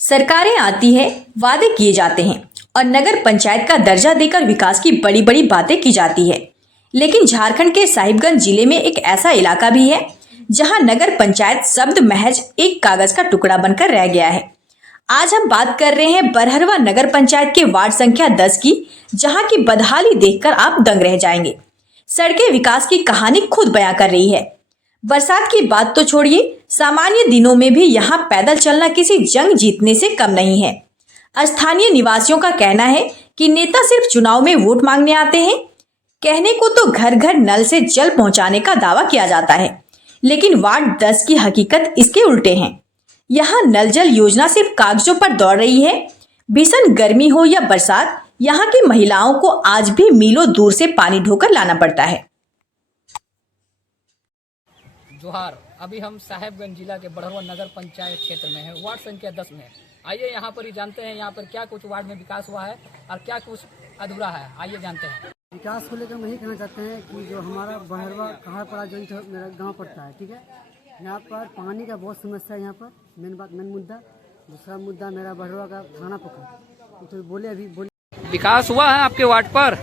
सरकारें आती है, वादे किए जाते हैं और नगर पंचायत का दर्जा देकर विकास की बड़ी बड़ी बातें की जाती है। लेकिन झारखंड के साहिबगंज जिले में एक ऐसा इलाका भी है जहां नगर पंचायत शब्द महज एक कागज का टुकड़ा बनकर रह गया है। आज हम बात कर रहे हैं बरहरवा नगर पंचायत के वार्ड संख्या 10 की, जहां की बदहाली देखकर आप दंग रह जाएंगे। सड़कें विकास की कहानी खुद बयां कर रही है। बरसात की बात तो छोड़िए, सामान्य दिनों में भी यहाँ पैदल चलना किसी जंग जीतने से कम नहीं है। स्थानीय निवासियों का कहना है कि नेता सिर्फ चुनाव में वोट मांगने आते हैं। कहने को तो घर घर नल से जल पहुंचाने का दावा किया जाता है, लेकिन वार्ड 10 की हकीकत इसके उल्टे है। यहाँ नल जल योजना सिर्फ कागजों पर दौड़ रही है। भीषण गर्मी हो या बरसात, यहाँ की महिलाओं को आज भी मीलों दूर से पानी ढोकर लाना पड़ता है। जोहार। अभी हम साहेबगंज जिला के बरहरवा नगर पंचायत क्षेत्र में है, वार्ड संख्या 10 में। आइए यहाँ पर ही जानते हैं यहाँ पर क्या कुछ वार्ड में विकास हुआ है और क्या कुछ अधूरा है। आइए जानते हैं। विकास को लेकर हम यही कहना चाहते हैं कि जो हमारा बरहरवा कहाँ पड़ा, जो मेरा गांव पड़ता है, ठीक है। यहाँ पर पानी का बहुत समस्या है। यहाँ पर मेन मुद्दा। दूसरा मुद्दा मेरा बरहरवा का थाना पोखर, तो बोले विकास हुआ है आपके वार्ड पर?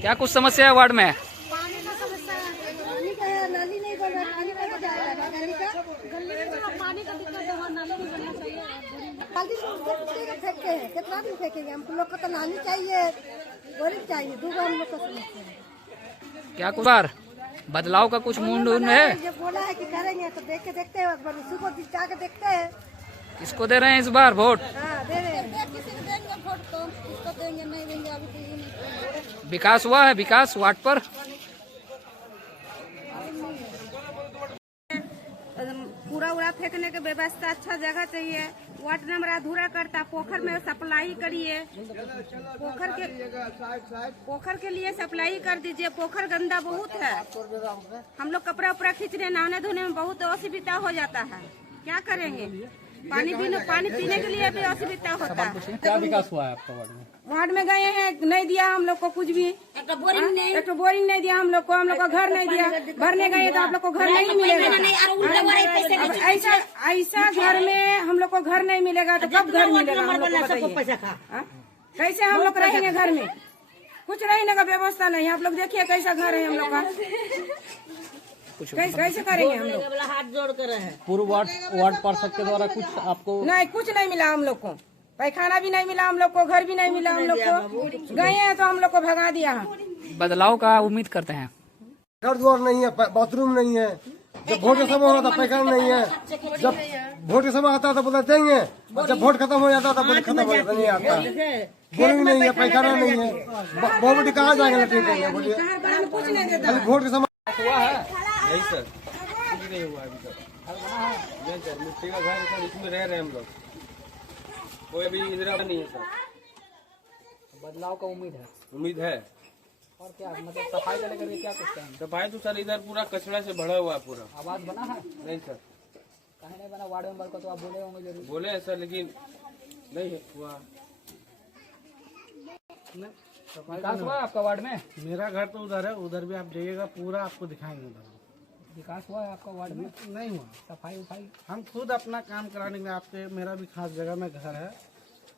क्या कुछ समस्या है वार्ड में? पानी का समस्या है, पानी का है, नाली नहीं बन रहा, पानी का जाएगा, गली का पानी का दिक्कत है, वहाँ नाली नहीं बनना चाहिए। खाली फेंकते हैं, कितना दिन फेंकेंगे? हम लोग को तो नाली चाहिए, बोरिंग चाहिए, दूसरा हम लोग को समस्या है। क्या कुछ बार बदलाव का कुछ मूड है? जब बोला है कि करेंगे तो देख के देखते हैं, उसी को दिखा के देखते हैं। किसको दे रहे हैं इस बार वोट? हाँ, दे रहे हैं। किसी को देंगे वोट तो किसको देंगे, नहीं देंगे अभी तो ये नहीं। विकास हुआ है विकास वार्ड पर? पूरा उड़ा फेंकने की व्यवस्था, अच्छा जगह चाहिए। वार्ड नंबर अधूरा करता, पोखर में सप्लाई करिए, पोखर के लिए सप्लाई कर दीजिए। पोखर गंदा बहुत है, हम लोग कपड़ा उपड़ा खींचने नहाने धोने में बहुत असुविधा हो जाता है। क्या करेंगे? पानी पीने के लिए भी असुविधा होता है। क्या विकास हुआ है आपका वार्ड में? वार्ड में गए हैं, नहीं दिया हम लोग को कुछ भी। एक तो बोरिंग नहीं दिया हम लोग को घर नहीं दिया। भरने गए तो आप लोग को घर नहीं मिलेगा। ऐसा घर में हम लोग को घर नहीं मिलेगा तो कब घर मिलेगा हम लोग को बताइए? कैसे हम लोग रहेंगे घर में? कुछ रहने का व्यवस्था नहीं। आप लोग देखिए कैसा घर है हम लोग का, कैसे करेंगे हम लोग? हाथ जोड़ कर रहे हैं। पूर्व वार्ड पार्षद के द्वारा कुछ आपको नहीं, कुछ नहीं मिला हम लोग को। पैखाना भी नहीं मिला हम लोग को, घर भी नहीं मिला हम लोग को। गए हैं तो हम लोग को भगा दिया। बदलाव का उम्मीद करते हैं। घर द्वार नहीं है, बाथरूम नहीं है। जब वोट का समय होता पैखाना नहीं है। जब वोट का समय आता तो बोला देंगे, और जब वोट खत्म हो जाता तो बोले खत्म हो जाता, नहीं आता। बोरिंग नहीं है, पैखाना नहीं है। बहुत बड़ी कहाँ जाएंगे लैट्रिन करने? बोलिए, खाली वोट का समय हुआ है? नहीं सर, कुछ नहीं हुआ अभी तक। नहीं सर, मिट्टी का घर है सर, इसमें रह रहे हैं हम लोग। कोई अभी इंदिरा नहीं है सर। बदलाव का उम्मीद है। और क्या मतलब सफाई का लेकर क्या कुछ कहेंगे? सफाई तो सर इधर पूरा कचरा से भरा हुआ है पूरा। आवाज बना है? नहीं सर। कहीं नहीं बना। वार्ड मेंबर को तो आप बोले होंगे जरूर। बोले हैं सर, लेकिन नहीं है हुआ। विकास हुआ है आपका वार्ड में? मेरा घर तो उधर है, उधर भी आप जाइएगा, पूरा आपको दिखाएंगे उधर। विकास हुआ है आपका वार्ड में? नहीं हुआ। सफाई हम खुद अपना काम कराने में, आपके मेरा भी खास जगह में घर है।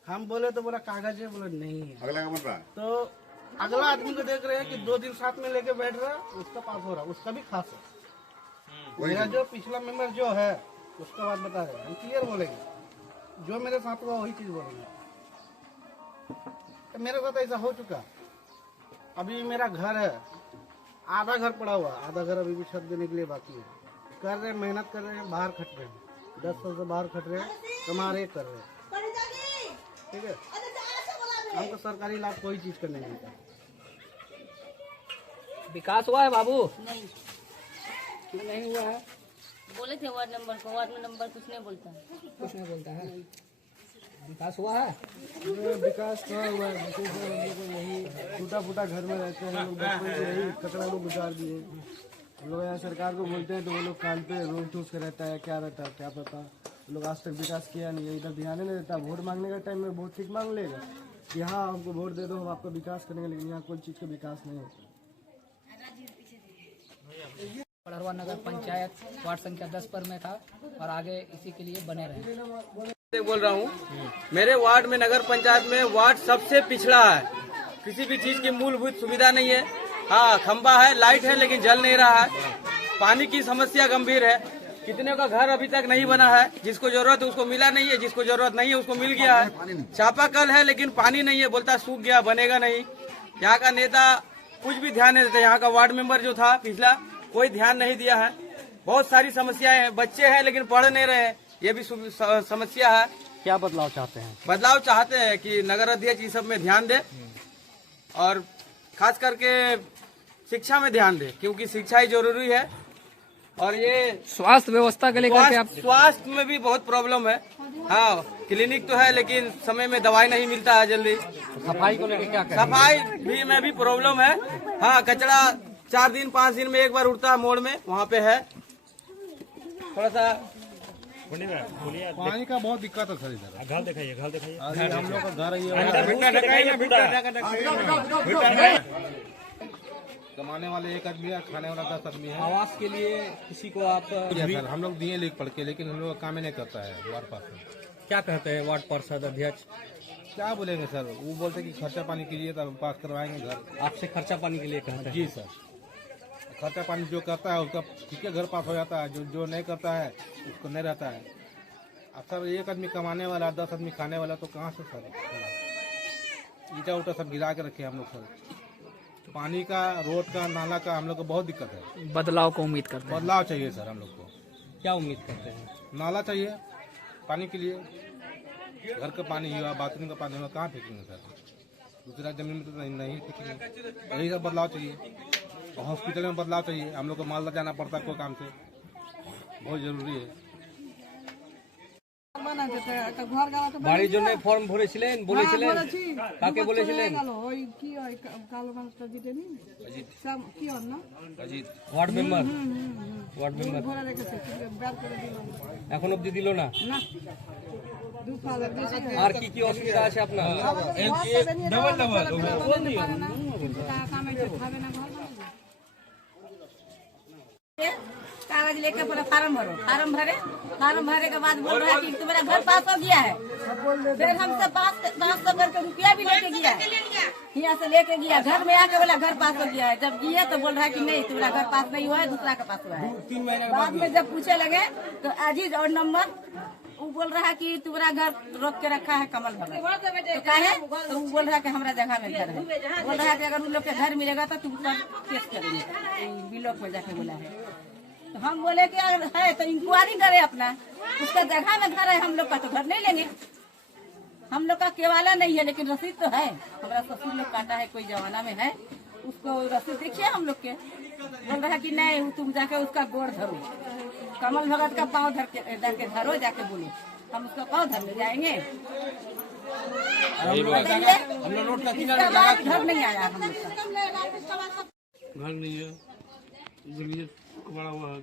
हम बोले तो बोला कागज है, बोले नहीं है। अगला कौन रहा है? तो अगला आदमी को देख रहे हैं कि 2 दिन साथ में लेके बैठ रहा है, उसका पास हो रहा है, उसका भी खास है। मेरा जो पिछला मेंबर जो है उसका बात बता रहे हैं, हम क्लियर बोलेंगे। जो मेरे साथ हुआ वही चीज बोलेंगे। तो मेरे साथ ऐसा हो चुका। अभी मेरा घर है, आधा घर पड़ा हुआ, आधा घर अभी भी छत देने के लिए बाकी है। कर रहे हैं, मेहनत कर रहे हैं, बाहर खट रहे हैं, 10 साल से बाहर खट रहे हैं, कमा रहे कर रहे हैं, ठीक है। हमको सरकारी लाभ कोई चीज का नहीं मिलता। विकास हुआ है बाबू? नहीं, क्यों नहीं हुआ है? बोले थे वार्ड नंबर को, वार्ड नंबर कुछ नहीं बोलता है। कुछ नहीं बोलता है। विकास हुआ है? विकास कहाँ हुआ है? यही टूटा फूटा घर में रहते हैं लोग, बचपन से यही कचरा को गुजार दिए। हम लोग यहाँ सरकार को बोलते हैं तो वो लोग कान पे रोक ठूस के रहता है, क्या रहता है क्या पता। लोग आज तक विकास किया नहीं है, इधर ध्यान नहीं देता। वोट मांगने का टाइम में वोट ठीक मांग लेगा कि हाँ हमको वोट दे दो, हम आपका विकास करेंगे, लेकिन यहाँ कोई चीज़ का विकास नहीं होता। बढ़रवा नगर पंचायत वार्ड संख्या 10 पर मैं था और आगे इसी के लिए बने रहे। बोल रहा हूँ, मेरे वार्ड में नगर पंचायत में वार्ड सबसे पिछड़ा है। किसी भी चीज की मूलभूत सुविधा नहीं है। हाँ, खंबा है, लाइट है, लेकिन जल नहीं रहा है। पानी की समस्या गंभीर है। कितने का घर अभी तक नहीं बना है। जिसको जरूरत है उसको मिला नहीं है, जिसको जरूरत नहीं है उसको मिल गया है। चापाकल है लेकिन पानी नहीं है, बोलता सूख गया, बनेगा नहीं। यहाँ का नेता कुछ भी ध्यान नहीं देता। यहाँ का वार्ड मेंबर जो था पिछला, कोई ध्यान नहीं दिया है। बहुत सारी समस्याएं हैं। बच्चे हैं लेकिन पढ़ नहीं रहे हैं, ये भी समस्या है। क्या बदलाव चाहते हैं? बदलाव चाहते हैं कि नगर अध्यक्ष इस सब में ध्यान दे और खास करके शिक्षा में ध्यान दे, क्योंकि शिक्षा ही जरूरी है। और ये स्वास्थ्य व्यवस्था के लेकर आप स्वास्थ्य में भी बहुत प्रॉब्लम है। हाँ, क्लिनिक तो है लेकिन समय में दवाई नहीं मिलता है जल्दी। सफाई को लेकर क्या कहें? सफाई भी में भी प्रॉब्लम है। हाँ, कचरा 4 दिन 5 दिन में एक बार उठता है मोड़ में, वहाँ पे है थोड़ा सा पानी का बहुत दिक्कत है सर इधर। घर दिखाइए, घर दिखाइए। हम लोग का घर कमाने वाले 1 आदमी है, खाने वाला 10 आदमी है। आवास के लिए किसी को आप सर हम लोग दिए लिख पढ़ के, लेकिन हम लोग का काम ही नहीं करता है वार्ड पास में। क्या कहते हैं वार्ड पार्षद अध्यक्ष? क्या बोलेंगे सर, वो बोलते कि खर्चा पानी के लिए तब पास करवाएंगे घर। आपसे खर्चा पानी के लिए कहते हैं? जी सर, खर्चा पानी जो करता है उसका ठीक है घर पास हो जाता है, जो नहीं करता है उसको नहीं रहता है। अब सर 1 आदमी कमाने वाला 10 आदमी खाने वाला, तो कहाँ से सर ईटा उटा सब गिरा के रखे हम लोग। सर पानी का, रोड का, नाला का हम लोग को बहुत दिक्कत है। बदलाव को उम्मीद करते हैं? बदलाव चाहिए सर हम लोग को। क्या उम्मीद करते हैं? नाला चाहिए पानी के लिए, घर का पानी हुआ, बाथरूम का पानी हुआ, कहाँ फेंकेंगे सर? दूसरा जमीन में तो नहीं फेंकेंगे। यही सब बदलाव चाहिए। हॉस्पिटल में बदलाव चाहिए। हम लोग को मालदा जाना पड़ता है कोई काम से, बहुत जरूरी है। বাড়ির জন্য ফর্ম ভরেছিলেন, বলেছিলেন কাকে বলেছিলেন? ওয়ার্ড মেম্বার, ওয়ার্ড মেম্বার এখন অবধি দিল না। আর কি কি অসুবিধা আছে আপনার? कागज लेके पूरा फार्म भरो। फार्म भरे के बाद बोल रहा है कि तुम्हारा घर पास हो गया है। फिर हमसे 500 करके रुपया भी लेके गया है, यहाँ से लेके गया। घर में आके बोला घर पास हो गया है। जब गया तो बोल रहा है कि नहीं, तुम्हारा घर पास नहीं हुआ है, दूसरा का पास हुआ है। बाद में जब पूछे लगे तो अजीज और नंबर, वो बोल रहा है कि तुम्हारा घर रोक के रखा है कमल भगत। तो क्या है, तो वो बोल रहा है कि हमारा जगह में घर है। बोल रहा है कि अगर उन लोग के घर मिलेगा तो तुम सब केस करेंगे, ब्लॉक में जाके बोला है। तो हम बोले कि अगर है तो इंक्वायरी करे अपना, उसका जगह में घर है, हम लोग का तो घर नहीं लेंगे। हम लोग का केवाला नहीं है लेकिन रसीद तो है। हमारा ससुर लोग काटा है, कोई जमाना में है, उसको रसीद देखिए हम लोग के। बोल रहा है कि नहीं, तुम जाके उसका गोड़ धरो, कमल भगत का पाँव धर के धरो, जाके बोलो। हम उसका पाँव धरने जाएंगे? इसके बाद घर नहीं आया हम लोग का। घर नहीं है, जमीन बड़ा हुआ है।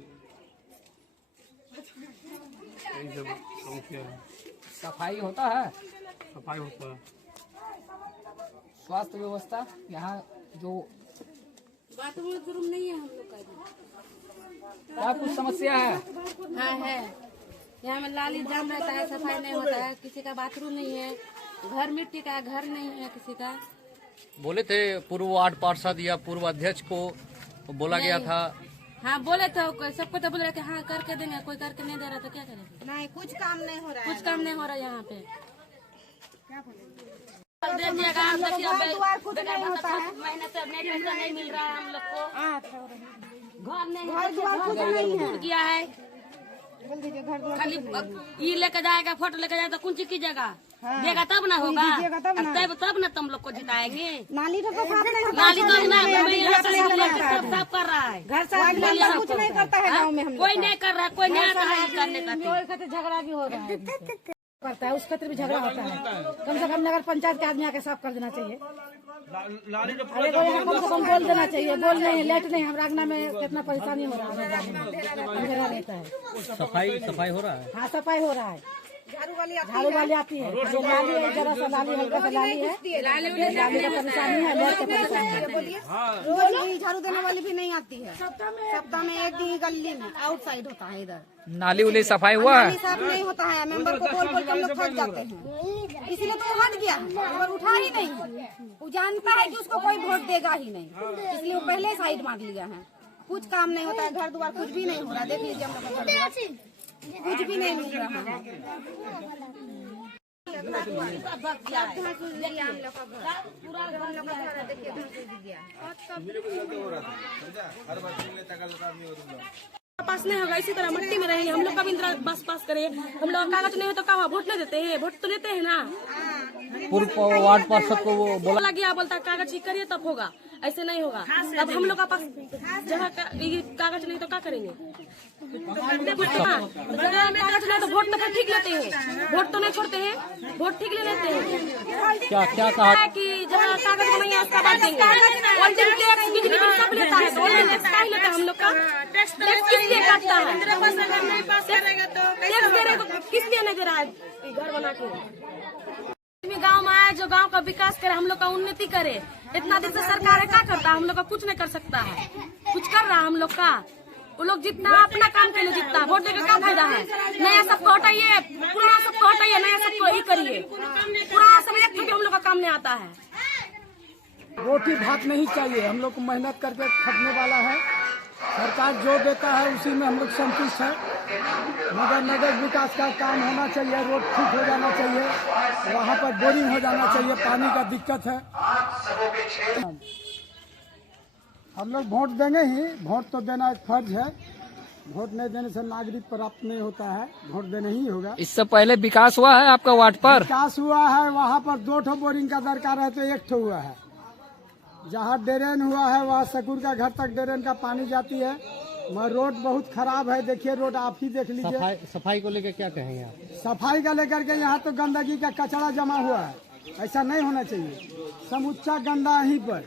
सफाई होता है? सफाई होता है। स्वास्थ्य व्यवस्था यहाँ जो बाथरूम नहीं है हम लोग का। क्या कुछ समस्या है? हाँ है, यहाँ में लाली जाम रहता है, सफाई नहीं होता है, किसी का बाथरूम नहीं है, घर मिट्टी का घर नहीं है किसी का। बोले थे पूर्व वार्ड पार्षद या पूर्व अध्यक्ष को बोला गया था। हाँ बोले थे, सबको तो बोल रहे कि हाँ करके देंगे, कोई करके नहीं दे रहा तो क्या करें? नहीं, कुछ काम नहीं हो रहा है। कुछ काम नहीं हो रहा है यहाँ पे। महीने से नहीं पैसा नहीं मिल रहा है हम लोग को। घर नहीं घर द्वार कुछ नहीं है। टूट गया है। बोल दीजिए घर द्वार खाली ये लेके जाएगा, फोटो लेके जाएगा तो कौन चीज की जगह देगा तब ना होगा। दीजिएगा तब ना। तब ना तुम लोग को जिताएंगे। नाली तो साफ नहीं होता नाली तो ना है। सब साफ कर रहा है, घर साफ कुछ नहीं करता है गाँव में। हम कोई नहीं कर रहा है, कोई नहीं आता है करने का। झगड़ा भी हो रहा है, करता है उस खातिर भी झगड़ा होता है। कम से कम नगर पंचायत के आदमी आके साफ कर देना चाहिए। अरे कम से कम बोल देना चाहिए। बोल नहीं, लेट नहीं। हमारा अंगना में कितना परेशानी हो रहा है, अंधेरा रहता है। सफाई हो रहा है? हाँ सफाई हो रहा है। झाड़ू वाली आती है जो नाली है, जरा सा नाली हल्का सा नाली है, नाली का परेशानी है, लेट का परेशानी है। रोज भी झाड़ू देने वाली भी नहीं आती है। सप्ताह में एक दिन गली में आउटसाइड होता है, इधर नाली उली सफाई हुआ है? नाली साफ नहीं होता है। मेंबर को बोल बोल के हम लोग थक जाते हैं, इसलिए तो वो हट गया, मेंबर उठा ही नहीं। वो जानता है कि उसको कोई वोट देगा ही नहीं, इसलिए वो पहले ही साइड मार लिया है। कुछ काम नहीं होता है, घर द्वार कुछ भी नहीं हो रहा है। देख लीजिए हम लोग का घर द्वार कुछ भी नहीं मिल रहा है। पास नहीं होगा, इसी तरह मट्टी में रहेंगे हम लोग। कभी इंदिरा बस पास करें, हम लोग कागज नहीं हो तो कहाँ वोट नहीं देते हैं? वोट तो लेते हैं ना। पूर्व वार्ड पार्षद को वो बोला गया, बोलता कागज ही करिए तब होगा, ऐसे नहीं होगा। तब हम लोग का पास जगह कागज नहीं तो क्या करेंगे? जगह में कागज नहीं तो वोट तो फिर ठीक लेते हैं, वोट तो नहीं छोड़ते हैं, वोट ठीक ले लेते हैं। क्या क्या कहा कि जहाँ कागज नहीं है उसका बात देंगे। ऑनलाइन टैक्स बिजली बिल सब लेता है, तो ऑनलाइन टैक्स का ही लेता है हम लोग का। टैक्स किस लिए काटता है? टैक्स दे रहे तो किस लिए नहीं दे रहा है? घर बना के गांव में आए, जो गांव का विकास करे, हम लोग का उन्नति करे। इतना दिन से सरकार क्या करता है? हम लोग का कुछ नहीं कर सकता है। कुछ कर रहा है हम लोग का? वो लोग जितना अपना काम के लिए जीतता है, वोट देकर क्या फायदा है? नया सबको हटाइए, पुराना सबको हटाइए, नया सबको ही करिए। पुराना सब एक भी हम लोग का काम नहीं आता है। रोटी भात नहीं चाहिए, हम लोग को मेहनत करके खटने वाला है। सरकार जो देता है उसी में हम लोग संतुष्ट है। मगर नगर विकास का काम होना चाहिए, रोड ठीक हो जाना चाहिए, वहाँ पर बोरिंग हो जाना चाहिए, पानी का दिक्कत है। हम लोग वोट देंगे ही, वोट तो देना एक फर्ज है। वोट नहीं देने से नागरिक प्राप्त नहीं होता है, वोट देना ही होगा। इससे पहले विकास हुआ है आपका वार्ड पर? विकास हुआ है, वहाँ पर 2 ठो बोरिंग का दरकार है तो 1 ठो हुआ है। जहाँ ड्रेन हुआ है वहाँ सकूर का घर तक ड्रेन का पानी जाती है। मगर रोड बहुत खराब है, देखिए रोड आप ही देख लीजिए। सफाई को लेकर क्या कहेंगे आप? सफाई का लेकर के यहाँ तो गंदगी का कचरा जमा हुआ है, ऐसा नहीं होना चाहिए। समूचा गंदा यहीं पर